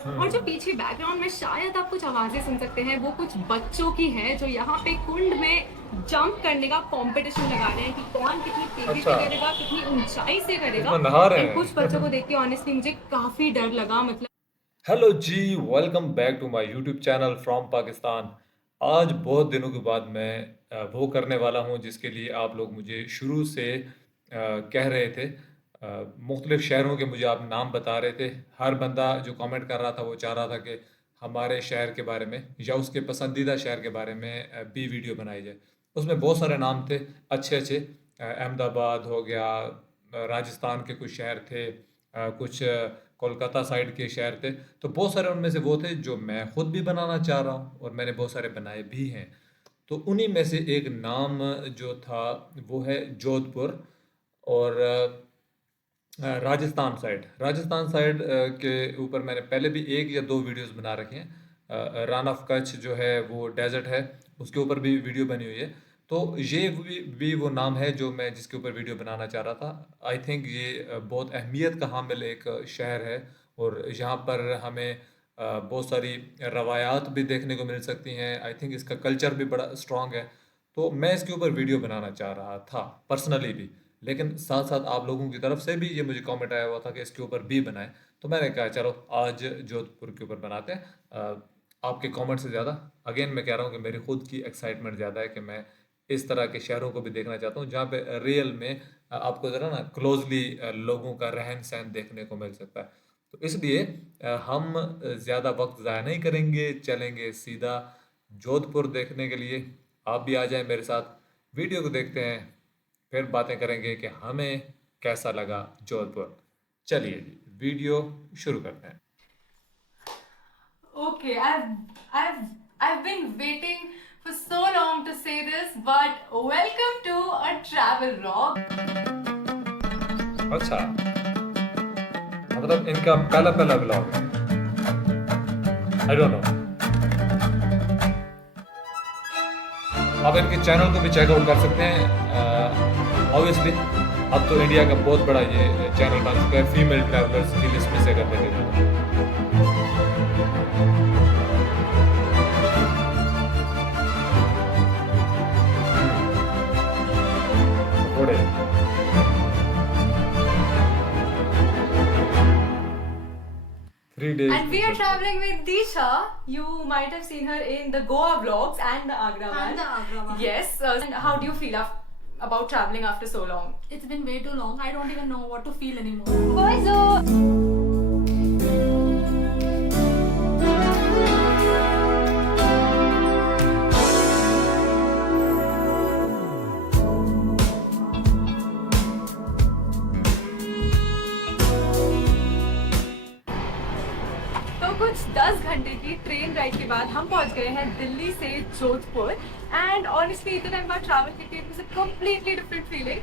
और जो पीछे बैकग्राउंड में शायद आप कुछ आवाजें सुन सकते हैं, वो कुछ बच्चों की है जो यहाँ पे कुंड में जंप करने का कंपटीशन लगा रहे हैं कि कौन कितनी तेजी अच्छा, से करेगा, कितनी ऊंचाई से करेगा। इसमें नहा रहे एंड कुछ बच्चों को हैं। देख के ऑनेस्टली मुझे काफी डर लगा, मतलब। हेलो जी, welcome back to my YouTube channel from Pakistan. आज बहुत दिनों के बाद मैं वो करने वाला हूँ जिसके लिए आप लोग मुझे शुरू से कह रहे थे। मुख्तलिफ शहरों के मुझे आप नाम बता रहे थे। हर बंदा जो कमेंट कर रहा था वो चाह रहा था कि हमारे शहर के बारे में या उसके पसंदीदा शहर के बारे में भी वीडियो बनाई जाए। उसमें बहुत सारे नाम थे, अच्छे अच्छे। अहमदाबाद हो गया, राजस्थान के कुछ शहर थे, कुछ कोलकाता साइड के शहर थे। तो बहुत सारे उनमें से वो थे जो मैं खुद भी बनाना चाह रहा हूँ और मैंने बहुत सारे बनाए भी हैं। तो उन्हीं में से एक नाम जो था वो है जोधपुर। और राजस्थान साइड के ऊपर मैंने पहले भी एक या दो वीडियोस बना रखे हैं। रन ऑफ कच्छ जो है वो डेजर्ट है, उसके ऊपर भी वीडियो बनी हुई है। तो ये भी वो नाम है जो मैं जिसके ऊपर वीडियो बनाना चाह रहा था। आई थिंक ये बहुत अहमियत का हामिल एक शहर है और यहाँ पर हमें बहुत सारी रवायात भी देखने को मिल सकती हैं। आई थिंक इसका कल्चर भी बड़ा स्ट्रांग है। तो मैं इसके ऊपर वीडियो बनाना चाह रहा था पर्सनली भी, लेकिन साथ साथ आप लोगों की तरफ से भी ये मुझे कमेंट आया हुआ था कि इसके ऊपर भी बनाएं। तो मैंने कहा चलो आज जोधपुर के ऊपर बनाते हैं। आपके कमेंट से ज़्यादा, अगेन मैं कह रहा हूँ कि मेरी खुद की एक्साइटमेंट ज़्यादा है कि मैं इस तरह के शहरों को भी देखना चाहता हूँ जहाँ पे रियल में आपको ज़रा ना क्लोजली लोगों का रहन सहन देखने को मिल सकता है। तो इसलिए हम ज़्यादा वक्त ज़ाया नहीं करेंगे, चलेंगे सीधा जोधपुर देखने के लिए। आप भी आ जाएं मेरे साथ, वीडियो को देखते हैं, फिर बातें करेंगे कि हमें कैसा लगा जोधपुर। चलिए जी, वीडियो शुरू करते हैं। Okay, I've I've been waiting for so long to say this, but welcome to a travel vlog. अच्छा, मतलब इनका पहला पहला ब्लॉग है। I don't know. आप इनके चैनल को भी चेकआउट कर सकते हैं। ऑब्वियसली अब तो इंडिया का बहुत बड़ा ये चैनल बन चुका है फीमेल ट्रैवलर्स की लिस्ट में से अगर देखे जाए तो। थोड़े three days And we are traveling with Disha. You might have seen her in the Goa vlogs and the Agra one. And the Agra one. Yes. And how do you feel about traveling after so long? It's been way too long. I don't even know what to feel anymore. तो कुछ 10 घंटे की train ride के बाद हम पहुंच गए हैं दिल्ली से जोधपुर। एंड ऑनेस्टली इतने टाइम बाद ट्रैवल करके it was a completely different feeling.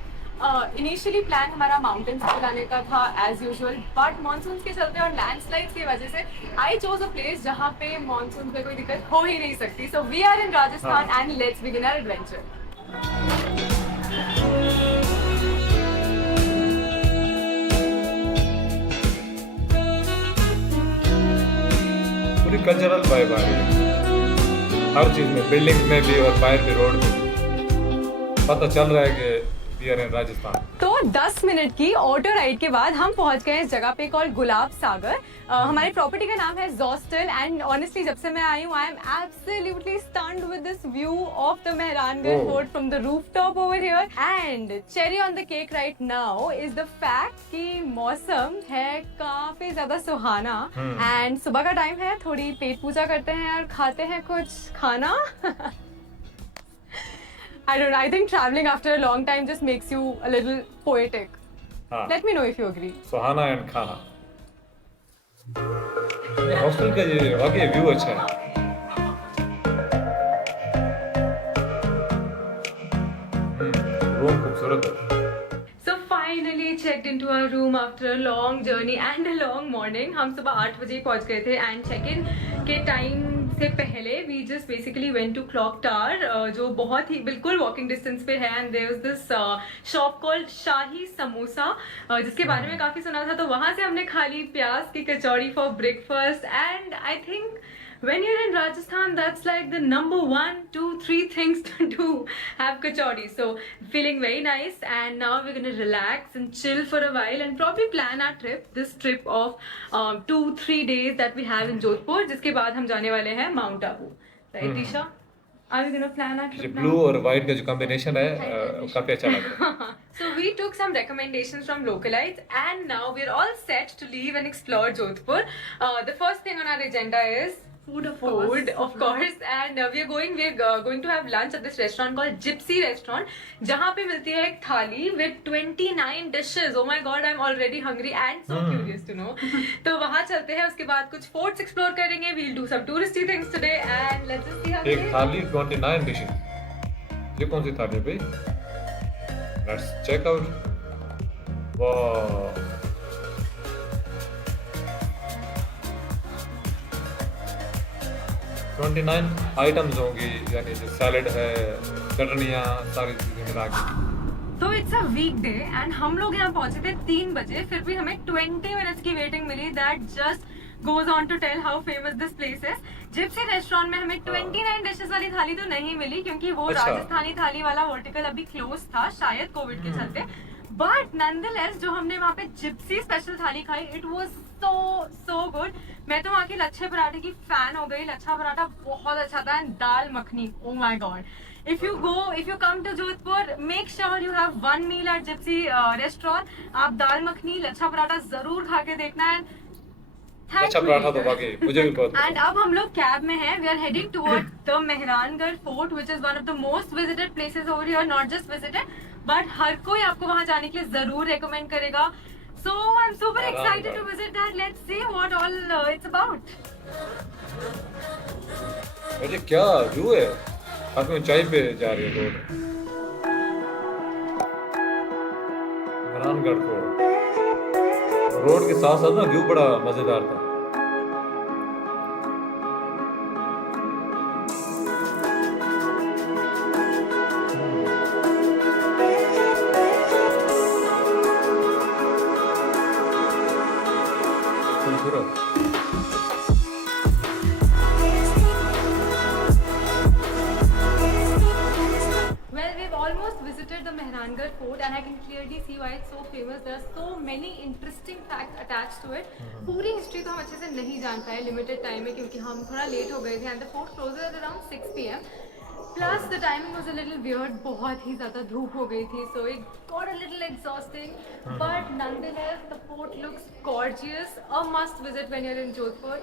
Initially plan हमारा माउंटेन्स पे जाने का था एज यूजुअल, बट मानसून के चलते और लैंडस्लाइड्स की वजह से आई चोज अ प्लेस जहाँ पे मानसून पे कोई दिक्कत हो ही नहीं सकती। So we are in Rajasthan and let's begin our adventure. पूरी कल्चरल वाइब आ रही है हर चीज़ में, बिल्डिंग में भी और बाहर भी, रोड में भी पता चल रहा है कि वी आर इन राजस्थान। तो 10 मिनट की ऑटो राइड के बाद हम पहुंच गए इस जगह पे कॉल गुलाब सागर। हमारी प्रॉपर्टी का नाम है जोस्टन। एंड ऑनेस्टली जब से मैं आई हूँ I am absolutely stunned with this view of the Mehrangarh fort from the rooftop over here. And cherry on the cake right now is the fact कि मौसम है काफी ज्यादा सुहाना। एंड सुबह का टाइम है, थोड़ी पेट पूजा करते हैं और खाते हैं कुछ खाना। I don't know. I think traveling after a long time just makes you a little poetic. हाँ, Let me know if you agree. Suhana and खाना। हॉस्टल का ये वाकई व्यू अच्छा है। रूम खूबसूरत है। So finally checked into our room after a long journey and a long morning. हम सुबह 8 बजे पहुंच गए थे एंड चेक इन के टाइम से पहले we just basically went to clock tower, जो बहुत ही बिल्कुल वॉकिंग डिस्टेंस पे है, and there was this shop called Shahi samosa, जिसके बारे में काफी सुना था। तो वहां से हमने खा ली प्याज की kachori for breakfast, and I think when you're in Rajasthan, that's like the number 1, 2, 3 things to do, have kachori. So feeling very nice, and now we're gonna relax and chill for a while and probably plan our trip, this trip of 2-3 days that we have in Jodhpur, जिसके बाद हम जाने वाले हैं mount Abu, right Tisha? Are we gonna plan our trip blue now? और white का जो combination है काफी अच्छा लग रहा है। So we took some recommendations from localites, and now we're all set to leave and explore Jodhpur. The first thing on our agenda is Food, of course, and we're going to have lunch at this restaurant called Gypsy Restaurant, जहाँ पे मिलती है एक थाली with 29 dishes. Oh my god, I'm already hungry and so curious to know. तो वहाँ चलते हैं, उसके बाद कुछ forts explore करेंगे. We'll do some touristy things today, and let's just see how एक थाली 29 डिशेस, ये कौन सी थाली है भाई? Let's check out. वाह, 29 आइटम्स होंगी, यानी जो सैलड है, चटनियाँ, सारी चीजें मिला के। तो इट्स अ वीकडे, एंड हम लोग यहाँ पहुंचे थे 3 बजे, फिर भी हमें 20 मिनट्स की वेटिंग मिली. That just goes on to tell how famous this place is. Gypsy restaurant में हमें 29 डिशेस वाली थाली तो नहीं मिली, क्योंकि वो अच्छा। राजस्थानी थाली वाला वर्टिकल अभी क्लोज था, शायद कोविड के चलते. बट नॉनदलेस जो हमने वहाँ पे जिप्सी स्पेशल थाली खाई, इट वाज सो गुड. मैं तो वहाँ के लच्छे पराठे की फैन हो गई. लच्छा पराठा बहुत अच्छा था, and dal makhani, oh my God. If you come to Jodhpur, make sure you have one meal at Gypsy restaurant. आप दाल मखनी, लच्छा पराठा जरूर खा के देखना है. अच्छा पराठा तो वाकई मुझे भी बहुत। एंड अब हम लोग कैब में हैं. We are heading towards the Mehrangarh fort, which is one of the most visited places over here. Not just visited, but हर कोई आपको वहां जाने के लिए जरूर रेकमेंड करेगा. So I am super excited to visit that. Let's see what all it's about. अरे क्या व्यू है, काफी ऊंचाई पे जा रही है रोड। मेहरानगढ़ फोर्ट, रोड के साथ साथ ना व्यू बड़ा मजेदार था। खूबसूरत। Well, we've almost visited the Mehrangarh Fort, and I can clearly see why it's so famous. There are so many interesting facts attached to it. पूरी हिस्ट्री तो हम अच्छे से नहीं जान पाए लिमिटेड टाइम में, क्योंकि हम थोड़ा लेट हो गए थे. And the fort closes at around 6 PM. Plus the timing was a little weird. बहुत ही ज़्यादा धूप हो गई थी, so it got a little exhausting. But nonetheless, the fort looks gorgeous. A must visit when you're in Jodhpur.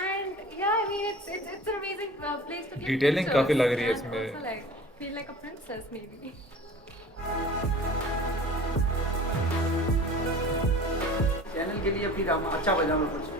And yeah, I mean it's an amazing place to get Detailing pictures. काफी लग रही है And इसमें. also, like, feel like a princess maybe. Channel के लिए फिर हम अच्छा बजाना पड़ता।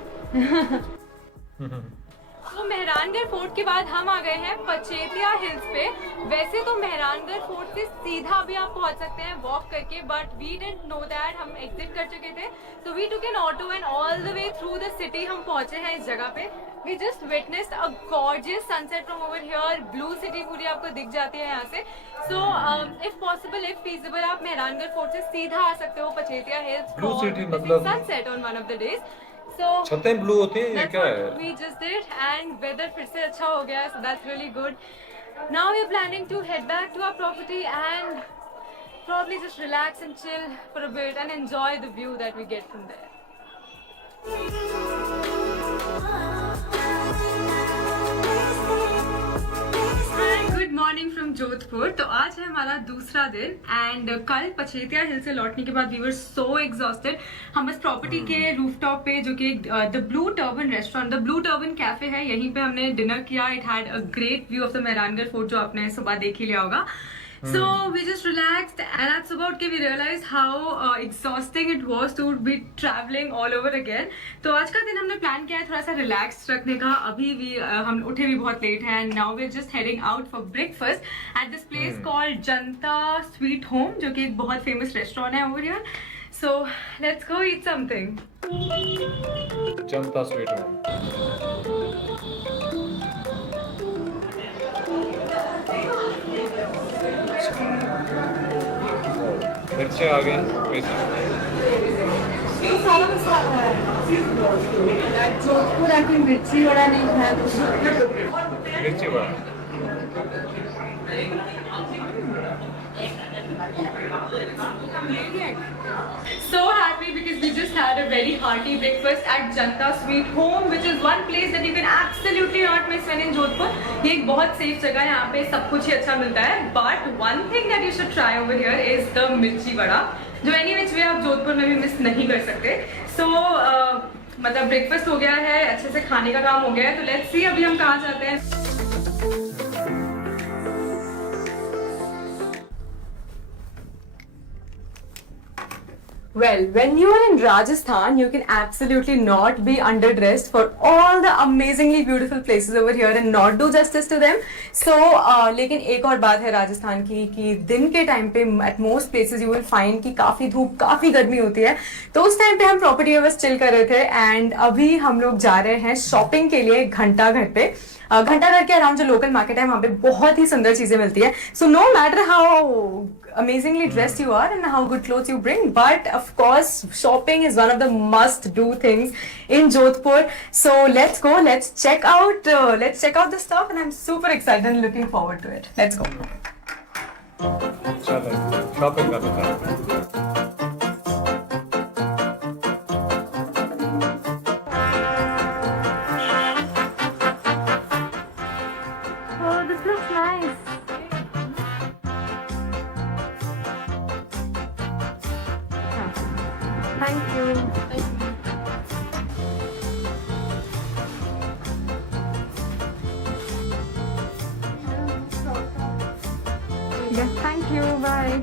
तो मेहरानगढ़ फोर्ट के बाद हम आ गए हैं पचेतिया हिल्स पे. वैसे तो मेहरानगढ़ फोर्ट से सीधा भी आप पहुंच सकते हैं वॉक करके, but we didn't know that. हम एग्जिट कर चुके थे, तो we took an auto and all the way through the city हम पहुंचे हैं इस जगह पे. We just witnessed a gorgeous sunset from over here. Blue city पूरी आपको दिख जाती है यहाँ से. So if possible, if feasible, आप मेहरानगढ़ फोर्ट से सीधा आ सकते हो पचेतिया हिल्स Blue city मतलब- sunset on one of the days. So छतें ब्लू होती हैं, ये that's क्या what है? we just did, and weather फिर से अच्छा हो गया, so that's really good. Now we're planning to head back to our property and probably just relax and chill for a bit and enjoy the view that we get from there. Good morning from Jodhpur. तो आज है हमारा दूसरा दिन, and कल पचेतिया हिल से लौटने के बाद वी वर सो एग्जॉस्टेड. हम बस प्रॉपर्टी के रूफटॉप पे, जो कि the blue turban restaurant, the blue turban cafe है, यहीं पे हमने डिनर किया. It had a great view of the Mehrangarh fort, जो आपने सुबह देख ही लिया होगा. So we just relaxed, and at सुबह उठ के we realized how exhausting it was to be traveling all over again. तो आज का दिन हमने प्लान किया है थोड़ा सा रिलैक्स रखने का. अभी भी हम उठे भी बहुत लेट हैं, and now we're just heading out for breakfast at this place called Janata sweet home, जो कि एक बहुत famous restaurant है over here. So let's go eat something. Janata sweet home. मिर्ची आ गई वैसे। तो सारा मसाला है जोधपुर आके मिर्ची वड़ा नहीं खाया तो मिर्ची बड़ा So happy because we just had a very hearty breakfast at Janta Sweet Home, which is one place that you can absolutely not miss when in Jodhpur. ये एक बहुत safe जगह है, यहाँ पे सब कुछ ही अच्छा मिलता है. But one thing that you should try over here is the मिर्ची वड़ा, जो any which way आप जोधपुर में भी मिस नहीं कर सकते. So मतलब ब्रेकफास्ट हो गया है, अच्छे से खाने का काम हो गया है, तो लेट्स सी अभी हम कहाँ जाते हैं. Well, when you are in Rajasthan, you can absolutely not be underdressed for all the amazingly beautiful places over here and not do justice to them. So, लेकिन एक और बात है राजस्थान की कि दिन के टाइम पे at most places you will find कि काफ़ी धूप, काफ़ी गर्मी होती है. तो उस टाइम पे हम प्रॉपर्टी में बस चिल कर रहे थे एंड अभी हम लोग जा रहे हैं शॉपिंग के लिए घंटा घर पे. घंटा घर के अराउंड जो लोकल मार्केट है वहाँ पे बहुत ही सुंदर चीजें मिलती है. So no matter how amazingly dressed you are and how good clothes you bring, but of course shopping is one of the must do things in Jodhpur. So let's go, let's check out the stuff and I'm super excited and looking forward to it. Let's go. चलो shopping करना चाहते हैं. Oh, this looks nice. Thank you. Yeah, thank you. Bye.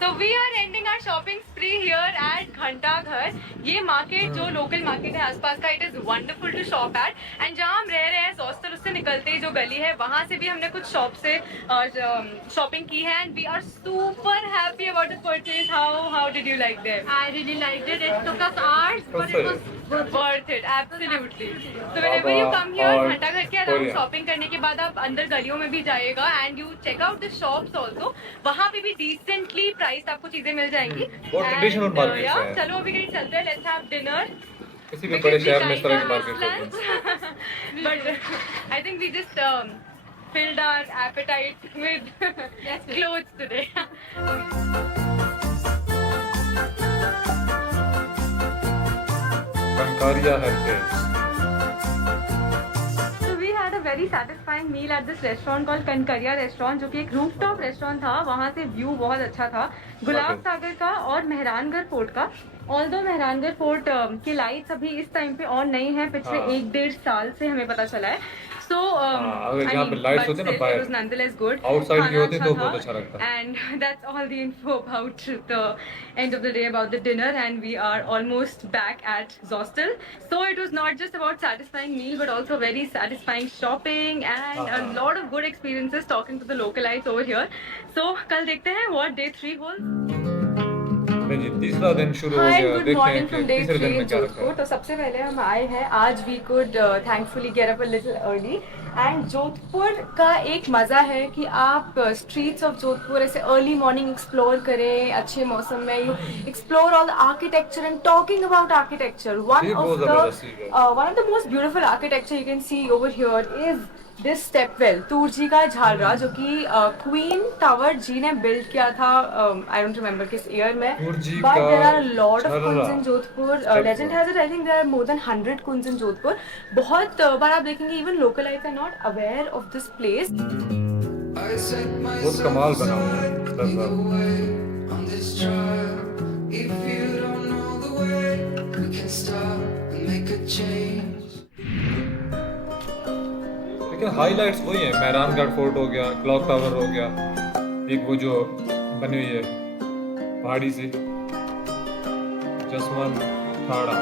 So we are ending our shopping spree here at घंटा घर. ये market जो local market है आसपास का, it is wonderful to shop at. And जहाँ हम रह रहे हैं हॉस्टल, उससे निकलते ही जो गली है वहाँ से भी हमने कुछ शॉप से शॉपिंग की है and we are super happy about the purchase. How did you like them? I really liked it. It took us hours, but it was worth it absolutely. So whenever you come here घंटा घर के around shopping करने के बाद आप अंदर गलियों में भी जाइएगा and you check out the shops also. वहाँ पे भी डिसेंटली प्राइस आपको चीजें मिल जाएंगी. बहुत ट्रेडिशनल मार्केट है. चलो अभी कहीं चलते हैं. Let's have dinner. किसी भी बड़े शहर में इस तरह की मार्केट होती है. But I think we just filled our appetite with clothes today. Kankaria heritage. So we had a very satisfying meal at this restaurant called Kankaria Restaurant, जो कि एक रूफटॉप रेस्टोरेंट था. वहाँ से व्यू बहुत अच्छा था गुलाब सागर का और मेहरानगढ़ फोर्ट का. ऑल्दो मेहरानगढ़ फोर्ट की लाइट्स अभी इस टाइम पे ऑन नहीं है, पिछले 1-1.5 साल से हमें पता चला है. So अगर यहाँ पे लाइट्स होती है ना बाहर, it was nonetheless good. Outside की होती है तो खाना बहुत अच्छा लगता है. And that's all the info about the end of the day about the dinner, and we are almost back at Zostel. So it was not just about satisfying meal, but also very satisfying shopping and a lot of good experiences talking to the localites over here. So कल देखते हैं what day 3 holds. नहीं जी, तीसरा दिन शुरू हो Hi, गया. good देखते हैं morning कि from day तीसरे 3 दिन में in क्या रखा जोधपुर. है. तो सबसे पहले हम आए हैं, आज we could thankfully get up a little early. And Jodhpur का एक मज़ा है कि आप स्ट्रीट्स ऑफ जोधपुर ऐसे अर्ली मॉर्निंग एक्सप्लोर करें अच्छे मौसम में. You explore all the architecture and talking about architecture. One of the most beautiful architecture you can see over here is this stepwell Toorji का झालरा, जो कि क्वीन टावर जी ने बिल्ड किया था. आई डोंट रिमेम्बर किस ईयर में, but there are a lot of कुंज in Jodhpur. Legend has it, I think there are more than 100 कुंज इन जोधपुर. बहुत बार आप देखेंगे even localites are not aware of this place. बहुत कमाल बना हुआ है. लेकिन हाईलाइट्स वही है. मेहरानगढ़ फोर्ट हो गया, क्लॉक टावर हो गया, एक वो जो बनी हुई है पहाड़ी से जसवंत ठाड़ा.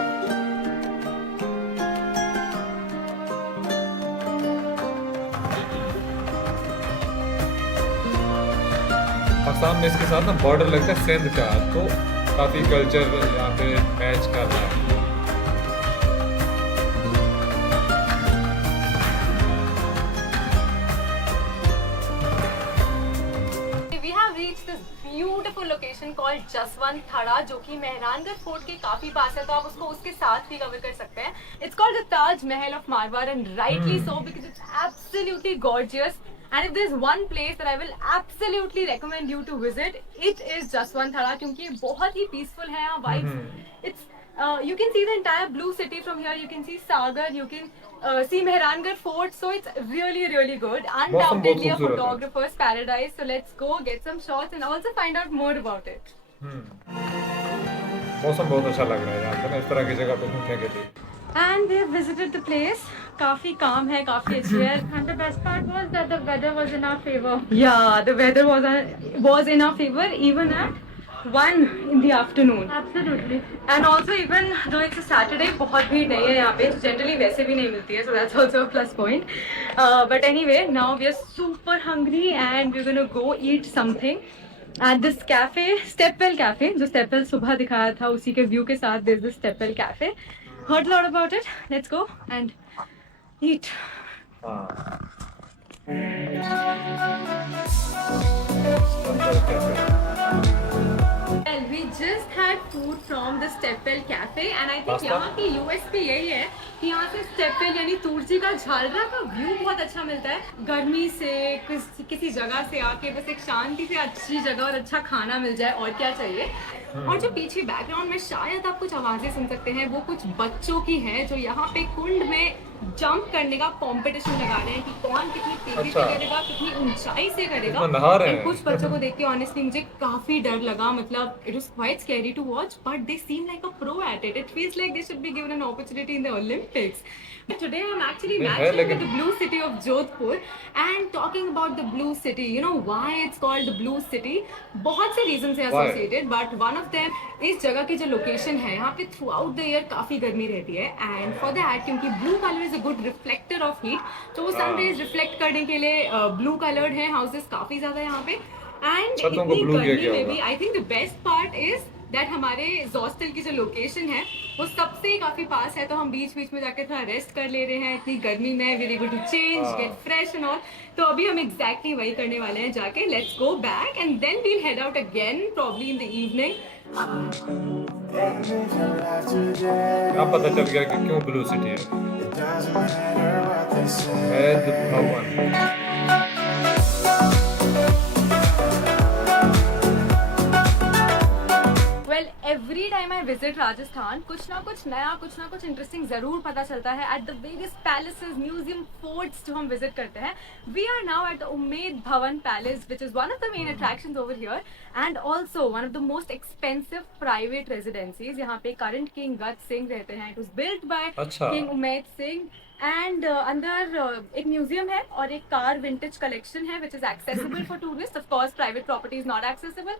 पाकिस्तान में इसके साथ ना बॉर्डर लगता है सिंध का, तो काफी कल्चर यहाँ पे मैच कर रहा है. ब्यूटीफुल लोकेशन कॉल्ड जसवंत थड़ा, जो कि मेहरानगढ़ फोर्ट के काफी पास है, तो आप उसको उसके साथ भी कवर कर सकते हैं. It's called the Taj Mahal of Marwar and rightly so because it's absolutely gorgeous. And if there's one place that I will absolutely recommend you to visit, it is Jaswant Thara, क्योंकि ये बहुत ही peaceful है यहाँ vibes. It's you can see the entire blue city from here. You can see Sagar. You can see Mehrangarh Fort. So it's really really good. Undoubtedly a photographer's paradise. So let's go get some shots and also find out more about it. मौसम बहुत अच्छा लग रहा है यहाँ पे ना, इस तरह की जगह पे घूमने के लिए. And we have visited the place. काफी calm है, काफी अच्छी है. And the best part was that the weather was in our favor. Yeah, the weather was in our favor even at 1 in the afternoon. Absolutely. And also even though it's a Saturday, बहुत भीड़ नहीं है यहाँ पे. Generally वैसे भी नहीं मिलती है, so that's also a plus point. But anyway, now we are super hungry and we're gonna go eat something at this cafe, Stepwell Cafe. जो Stepwell सुबह दिखाया था, उसी के view के साथ there's this Stepwell Cafe. Heard a lot about it. Let's go and eat. Well, we just had food from the Stepwell Cafe and I think Pasta? यहाँ की USP यही है कि यहाँ से Stepwell यानी तुर्जी का झालरा का व्यू बहुत अच्छा मिलता है. गर्मी से किसी जगह से आके बस एक शांति से अच्छी जगह और अच्छा खाना मिल जाए, और क्या चाहिए. और जो पीछे बैकग्राउंड में शायद आप कुछ आवाजें सुन सकते हैं, वो कुछ बच्चों की हैं जो यहाँ पे कुंड में जंप करने का कंपटीशन लगा रहे हैं कि कौन कितनी तेजी से करेगा, कितनी ऊंचाई से करेगा. इसमें नहा रहे And हैं. कुछ बच्चों को देख के ऑनेस्टली मुझे काफी डर लगा. मतलब it was quite scary to watch, but they seem like a pro at it. It feels like they should be given an opportunity in the Olympics. Today I'm actually matching with the blue city of Jodhpur and talking about the blue city. You know why it's called the blue city? बहुत से reasons है associated, but one of them इस जगह की जो location है, यहाँ पे throughout the year काफी गर्मी रहती है. And for that, क्योंकि blue color is a good reflector of heat, तो वो sun rays reflect करने के लिए blue colored है houses काफी ज्यादा यहाँ पे. And इतनी गर्मी में भी I think the best part is that हमारे जॉस्टल की जो लोकेशन है वो सबसे ही काफी पास है, तो हम बीच बीच में जाके थोड़ा रेस्ट कर ले रहे हैं इतनी गर्मी में. Very good to change, get fresh and all. तो अभी हम एग्जैक्टली वही करने वाले हैं जाके. Let's go back and then we'll head out again probably in the evening. अब पता चल गया कि क्यों ब्लू सिटी है. वेद भवन. Every time I visit Rajasthan कुछ ना कुछ नया, कुछ ना कुछ इंटरेस्टिंग जरूर पता चलता है at the various palaces, museum, forts जो हम विजिट करते हैं. We are now at the Umaid Bhawan palace which is one of the main attractions over here and also one of the most expensive private residencies. यहाँ पे current king Gaj Singh रहते हैं. It was built by king Umaid Singh. And अंदर एक museum है और एक car vintage collection है which is accessible for tourist. Of course private property is not accessible.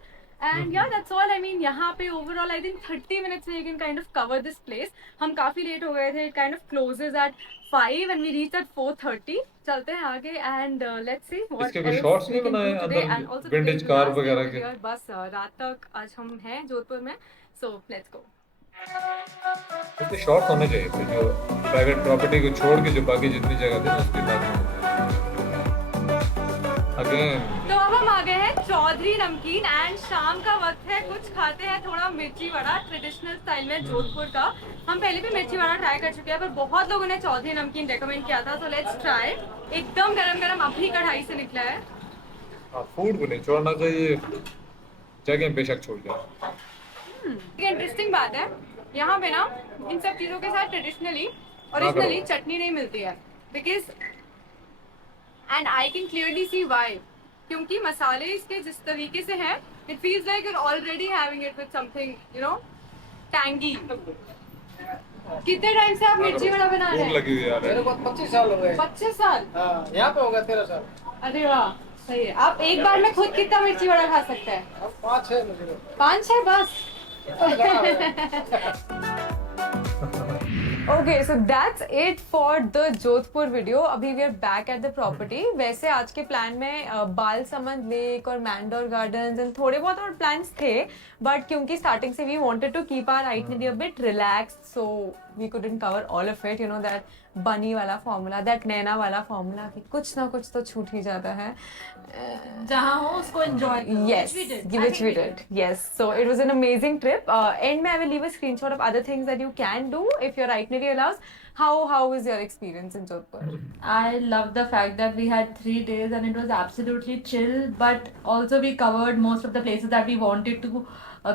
And yeah, that's all. I mean, यहाँ पे overall I think 30 minutes में you can kind of cover this place. हम काफी late हो गए थे. It kind of closes at 5 and we reached at 4:30. चलते हैं आगे and let's see what इसके कुछ शॉट्स नहीं बनाए अंदर विंटेज कार वगैरह के. बस रात तक आज हम हैं जोधपुर में, so let's go. इसके शॉट्स होने चाहिए थे जो प्राइवेट प्रॉपर्टी को छोड़ के जो बाकी जितनी जगह थी ना उसके साथ. अगेन तो अब हम आ गए हैं चौधरी नमकीन एंड शाम का वक्त है. कुछ खाते हैं थोड़ा मिर्ची वड़ा ट्रेडिशनल स्टाइल में जोधपुर का. हम पहले भी मिर्ची वड़ा ट्राई कर चुके हैं पर बहुत लोगों ने चौधरी नमकीन रेकमेंड किया था. तो लेट्स ट्राई. एकदम गरम गरम अपनी कढ़ाई से निकला है. फूड को नहीं छोड़ना चाहिए, जगह बेशक छोड़ जाए. एक इंटरेस्टिंग बात है यहाँ पे ना इन सब चीजों के साथ ओरिजिनली चटनी नहीं मिलती है. Because and I can clearly see why, क्योंकि मसाले इसके जिस तरीके से हैं it feels like you're already having it with something you know tangy. कितने टाइम से आप मिर्ची वड़ा बना रहे हैं? भूख लगी हुई यार. मेरे को 25 साल हो गए. 25 साल? हाँ, यहाँ पे हो गया 13 साल. अरे वाह, सही है. आप एक बार में खुद कितना मिर्ची वड़ा खा सकते हैं? अब 5-6 मुझे. 5-6 बस. Okay, so that's it for the Jodhpur video. अभी we are back at the property. वैसे आज के प्लान में बाल समंद लेक और मैंडोर गार्डन्स एंड थोड़े बहुत और प्लान्स थे, बट क्योंकि स्टार्टिंग से we wanted to keep our itinerary a bit relaxed, so we couldn't cover all of it. You know that बनी वाला फॉर्मूला, दैट नैना वाला फॉर्मूला कि कुछ ना कुछ तो छूट ही जाता है. जहाँ हो उसको enjoy करो. Yes, Which we did. which we did. Yes, so it was an amazing trip. End में I will leave a screenshot of other things that you can do if your itinerary allows. How was your experience in Jodhpur? I love the fact that we had 3 days and it was absolutely chill, but also we covered most of the places that we wanted to.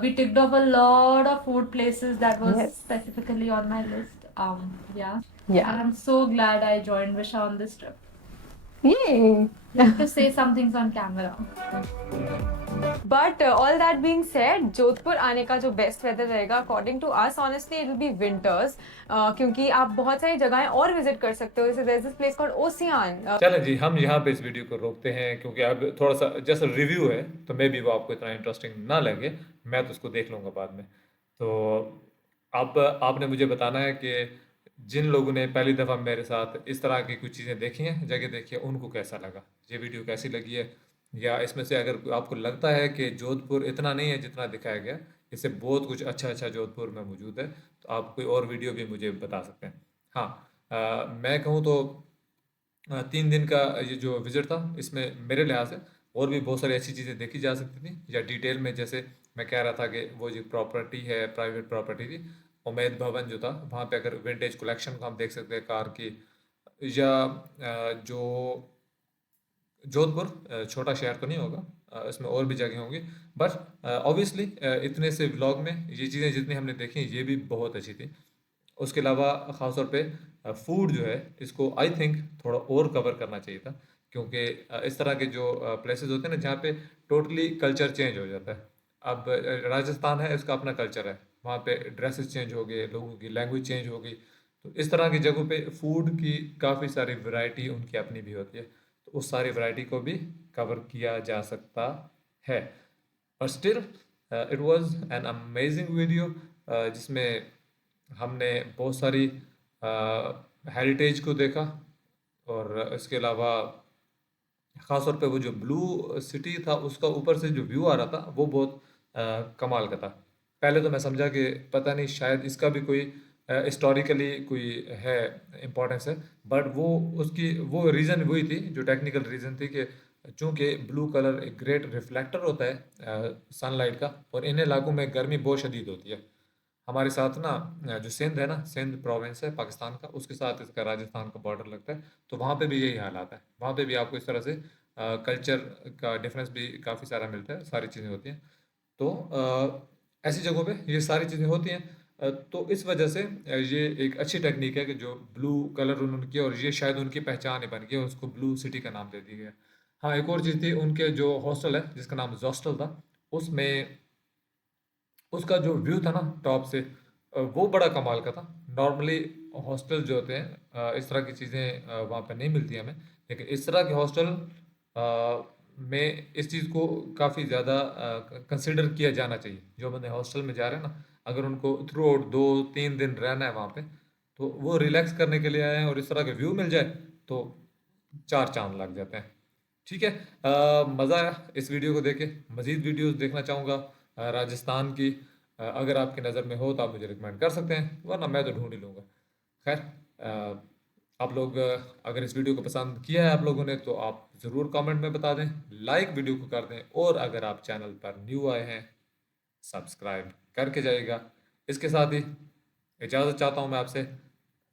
We ticked off a lot of food places that was Yes. specifically on my list. Yeah. Yeah. And I'm so glad I joined Visha on this trip. Yay! You have to say some things on camera. But all that being said, Jodhpur आने का जो best weather रहेगा according to us, honestly it will be winters, क्योंकि आप बहुत सारी जगहें और विजिट कर सकते हो. जैसे there's this place called Ocean. चलें जी, हम यहाँ पे इस वीडियो को रोकते हैं क्योंकि अब थोड़ा सा जैसा रिव्यू है तो मे बी वो आपको इतना इंटरेस्टिंग ना लगे. मैं तो उसको देख लूँगा बाद में. तो अब आपने मुझे बताना है कि जिन लोगों ने पहली दफ़ा मेरे साथ इस तरह की कुछ चीज़ें देखी हैं, जगह देखी है, उनको कैसा लगा, ये वीडियो कैसी लगी है, या इसमें से अगर आपको लगता है कि जोधपुर इतना नहीं है जितना दिखाया गया, इससे बहुत कुछ अच्छा अच्छा जोधपुर में मौजूद है, तो आप कोई और वीडियो भी मुझे बता सकते हैं. हाँ, मैं कहूँ तो 3 दिन का ये जो विज़िट था, इसमें मेरे लिहाज से और भी बहुत सारी अच्छी चीज़ें देखी जा सकती थी, या डिटेल में जैसे मैं कह रहा था कि वो जो प्रॉपर्टी है, प्राइवेट प्रॉपर्टी थी, उम्मेद भवन जो था, वहाँ पे अगर विंटेज कलेक्शन को हम देख सकते हैं कार की, या जो जोधपुर छोटा शहर तो नहीं होगा, इसमें और भी जगह होंगी, बट ऑब्वियसली इतने से व्लॉग में ये चीज़ें जितनी हमने देखी ये भी बहुत अच्छी थी. उसके अलावा ख़ास तौर पे फूड जो है, इसको आई थिंक थोड़ा और कवर करना चाहिए था, क्योंकि इस तरह के जो प्लेसेस होते हैं ना जहाँ पे टोटली कल्चर चेंज हो जाता है. अब राजस्थान है, इसका अपना कल्चर है, वहाँ पे ड्रेसेस चेंज हो गए, लोगों की लैंग्वेज चेंज हो गई, तो इस तरह की जगहों पे फूड की काफ़ी सारी वैरायटी उनकी अपनी भी होती है, तो उस सारी वैरायटी को भी कवर किया जा सकता है. और still it was an amazing video, जिसमें हमने बहुत सारी हेरिटेज को देखा, और इसके अलावा ख़ास तौर पे वो जो ब्लू सिटी था उसका ऊपर से जो व्यू आ रहा था वो बहुत कमाल का था. पहले तो मैं समझा कि पता नहीं शायद इसका भी कोई हिस्टोरिकली कोई है इम्पोर्टेंस है, बट वो उसकी वो रीज़न वही थी, जो टेक्निकल रीज़न थी कि चूँकि ब्लू कलर एक ग्रेट रिफ्लेक्टर होता है सनलाइट का, और इन इलाकों में गर्मी बहुत शदीद होती है. हमारे साथ ना जो सिंध है ना, सिंध प्रोविंस है पाकिस्तान का, उसके साथ इसका राजस्थान का बॉर्डर लगता है, तो वहाँ पे भी यही हालात है. वहाँ पे भी आपको इस तरह से कल्चर का डिफरेंस भी काफ़ी सारा मिलता है, सारी चीज़ें होती हैं. तो ऐसी जगहों पे ये सारी चीज़ें होती हैं. तो इस वजह से ये एक अच्छी टेक्निक है कि जो ब्लू कलर उन्होंने किया, और ये शायद उनकी पहचान ही बन गई, उसको ब्लू सिटी का नाम दे दिया गया. हाँ, एक और चीज़ थी, उनके जो हॉस्टल है जिसका नाम हॉस्टल था, उसमें उसका जो व्यू था ना टॉप से, वो बड़ा कमाल का था. नॉर्मली हॉस्टल जो होते हैं इस तरह की चीज़ें वहाँ पे नहीं मिलती हमें, लेकिन इस तरह के हॉस्टल में इस चीज़ को काफ़ी ज़्यादा कंसिडर किया जाना चाहिए. जो बंदे हॉस्टल में जा रहे हैं ना, अगर उनको थ्रू आउट 2-3 दिन रहना है वहाँ पे, तो वो रिलैक्स करने के लिए आए हैं और इस तरह का व्यू मिल जाए तो 4 चांद लग जाते हैं. ठीक है, मज़ा आया इस वीडियो को देखे. मज़ीद वीडियोस देखना चाहूँगा राजस्थान की. अगर आपकी नज़र में हो तो आप मुझे रिकमेंड कर सकते हैं, वरना मैं तो ढूंढ ही लूँगा. खैर, आप लोग अगर इस वीडियो को पसंद किया है आप लोगों ने, तो आप ज़रूर कमेंट में बता दें, लाइक वीडियो को कर दें, और अगर आप चैनल पर न्यू आए हैं सब्सक्राइब करके जाइएगा. इसके साथ ही इजाज़त चाहता हूँ मैं आपसे.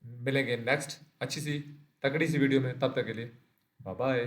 मिलेंगे नेक्स्ट अच्छी सी तगड़ी सी वीडियो में, तब तक के लिए बाय बाय.